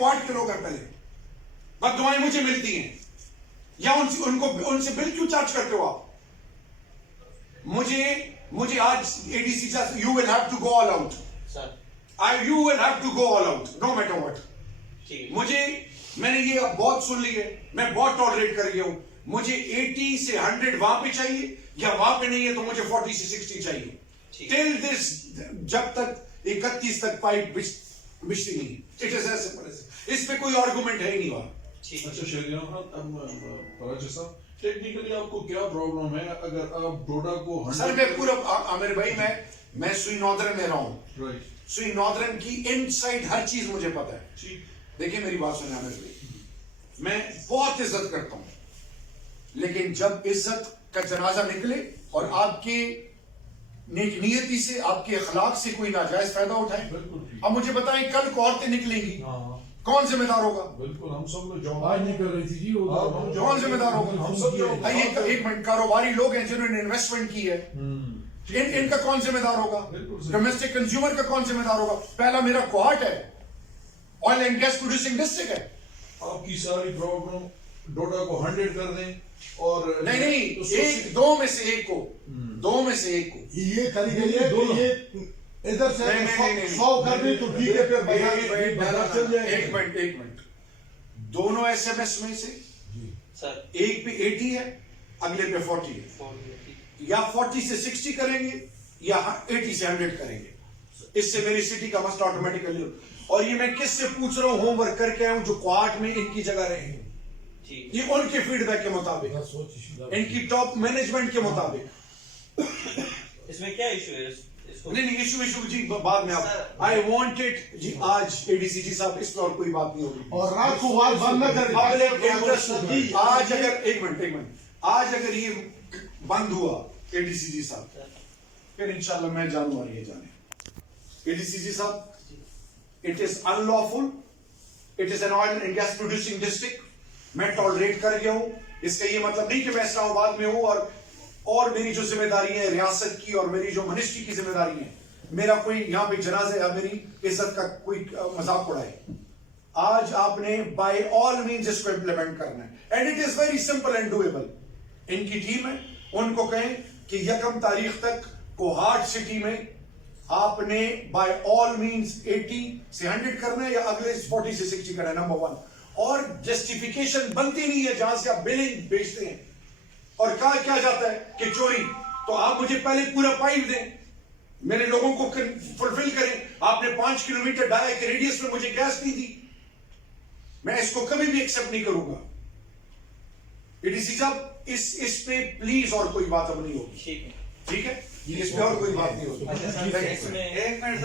Quad के लोग हैं पहले, बस दुआएं मुझे मिलती हैं, या उनसे बिल क्यों चार्ज करते हो आप? मुझे आज ADC you will have to go all out, you will have to go all out no matter what. मैंने ये बहुत सुन ली है, मैं बहुत टॉलरेट कर गया हूं। मुझे 80 से 100 वहां पे चाहिए, या वहां पे नहीं है तो मुझे 40 से 60 चाहिए। टिल दिस, जब तक 31 तक पाइप बिछती नहीं। It is as simple as, इस पे कोई आर्गुमेंट है ही नहीं वहां। अच्छा शहरियार साहब, टेक्निकली आपको क्या प्रॉब्लम है अगर आप डोडा को सर मैं पूरा आमिर भाई मैं सुई नॉर्दर्न में रहा हूँ, राइट, सुई नॉर्दर्न की इनसाइड हर चीज मुझे पता है। देखिए मेरी बात सुनिए आमिर भाई, मैं बहुत इज्जत करता हूँ, लेकिन जब इज्जत का जनाजा निकले और आपके नेक नियति से, आपके अखलाक से कोई नाजायज फायदा उठाए, अब मुझे बताएं कल को औरतें निकलेंगी, कौन जिम्मेदार होगा? बिल्कुल, हम सब लोग आज निकल रही थी जी, कौन जिम्मेदार होगा? हम सब एक मिनट, कारोबारी लोग हैं जिन्होंने इन्वेस्टमेंट की है, इनका कौन जिम्मेदार होगा? डोमेस्टिक कंज्यूमर का कौन जिम्मेदार होगा? पहला मेरा क्वार्ट है, oil and gas producing district है। आपकी सारी प्रॉब्लम डोडा को 100 कर दें, और नहीं एक दो में से एक को, दो में से एक को ये करीब इधर से 100 कर दी तो ठीक है, फिर बाजार चल जाएगा। एक मिनट, दोनों एसएमएस में से एक पे 80 है, अगले पे 40 है, या 40 से 60 करेंगे या 80 से 100 करेंगे, इससे मेरी सिटी का मसला ऑटोमेटिकली। और ये मैं किससे पूछ रहा हूं, होमवर्क करके आया हूं जो क्वार्ट में इनकी जगह रहे हैं, ये उनके फीडबैक के मुताबिक, इनकी टॉप मैनेजमेंट के मुताबिक। इसमें क्या इशू है? नहीं इशू जी बाद में आप, आई वांट इट जी आज एडीसी जी साहब, इस पर और कोई बात नहीं होगी, और रात को वाल बंद न करें। आज अगर एक मिनट, आज अगर ये बंद हुआ एडीसी जी साहब, फिर इंशाल्लाह मैं जानूंगा ये जाने। एडीसी जी साहब, it is unlawful, it is an oil and gas producing district, मैं टॉलरेट कर गया हूं। इसका ये मतलब नहीं कि मैं इस्लामाबाद में हूं और मेरी जो जिम्मेदारी है रियासत की और मेरी जो मिनिस्ट्री की जिम्मेदारी है, मेरा कोई यहाँ पे जनाजा या मेरी इज्जत का कोई मजाक उड़ाए। आज आपने बाय ऑल मीन्स इसको इंप्लीमेंट करना है, and it is very simple and doable. इनकी टीम है, उनको कहें कि 1 तारीख तक कोहाट सिटी में आपने बाय ऑल मीन्स 80 से 100 करना है, या अगले 40 से 60 करना है, नंबर 1। और जस्टिफिकेशन बनती नहीं है जहां से आप बिलिंग बेचते हैं और कहा क्या जाता है कि चोरी, तो आप मुझे पहले पूरा पाइप दें, मेरे लोगों को फुलफिल करें। आपने 5 किलोमीटर डाया के रेडियस में मुझे गैस नहीं दी, मैं इसको कभी भी एक्सेप्ट नहीं करूंगा। एडीसी साहब, इस पे प्लीज और कोई बात अब नहीं होगी, ठीक है? इस पे और कोई बात नहीं होगी। एक मिनट